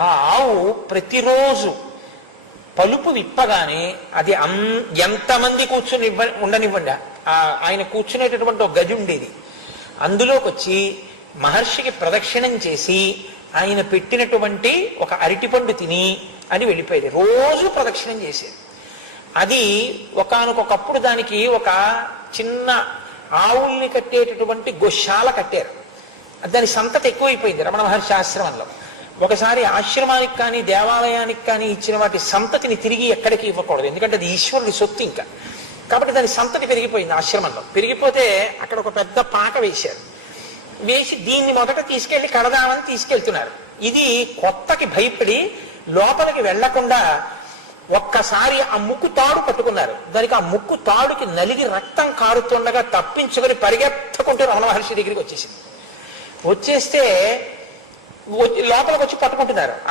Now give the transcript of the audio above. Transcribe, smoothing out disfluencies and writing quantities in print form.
ఆ ఆవు ప్రతిరోజు పలుపు విప్పగానే అది ఎంతమంది కూర్చుని ఉండనివ్వండి, ఆయన కూర్చునేటటువంటి ఒక గది ఉండేది. అందులోకి వచ్చి మహర్షికి ప్రదక్షిణం చేసి ఆయన పెట్టినటువంటి ఒక అరటిపండు తిని అని వెళ్ళిపోయేది. రోజు ప్రదక్షిణం చేసేది. అది ఒకానొకప్పుడు దానికి ఒక చిన్న ఆవుల్ని కట్టేటటువంటి గోశాల కట్టారు. దాని సంతతి ఎక్కువైపోయింది రమణ మహర్షి ఆశ్రమంలో. ఒకసారి ఆశ్రమానికి కానీ దేవాలయానికి కానీ ఇచ్చిన వాటి సంతతిని తిరిగి ఎక్కడికి ఇవ్వకూడదు, ఎందుకంటే అది ఈశ్వరుడి సొత్తు ఇంకా. కాబట్టి దాని సంతతి పెరిగిపోయింది ఆశ్రమంలో. పెరిగిపోతే అక్కడ ఒక పెద్ద పాక వేశారు. వేసి దీన్ని మొదట తీసుకెళ్లి కడదామని తీసుకెళ్తున్నారు. ఇది కొత్తకి భయపడి లోపలికి వెళ్లకుండా ఒక్కసారి ఆ ముక్కు తాడు పట్టుకున్నారు. దానికి ఆ ముక్కు తాడుకి నలిగి రక్తం కారుతుండగా తప్పించుకొని పరిగెత్తకుంటూ రమణ మహర్షి దగ్గరికి వచ్చేసింది. వచ్చేస్తే లోపలికి వచ్చి పట్టుకుంటున్నారు.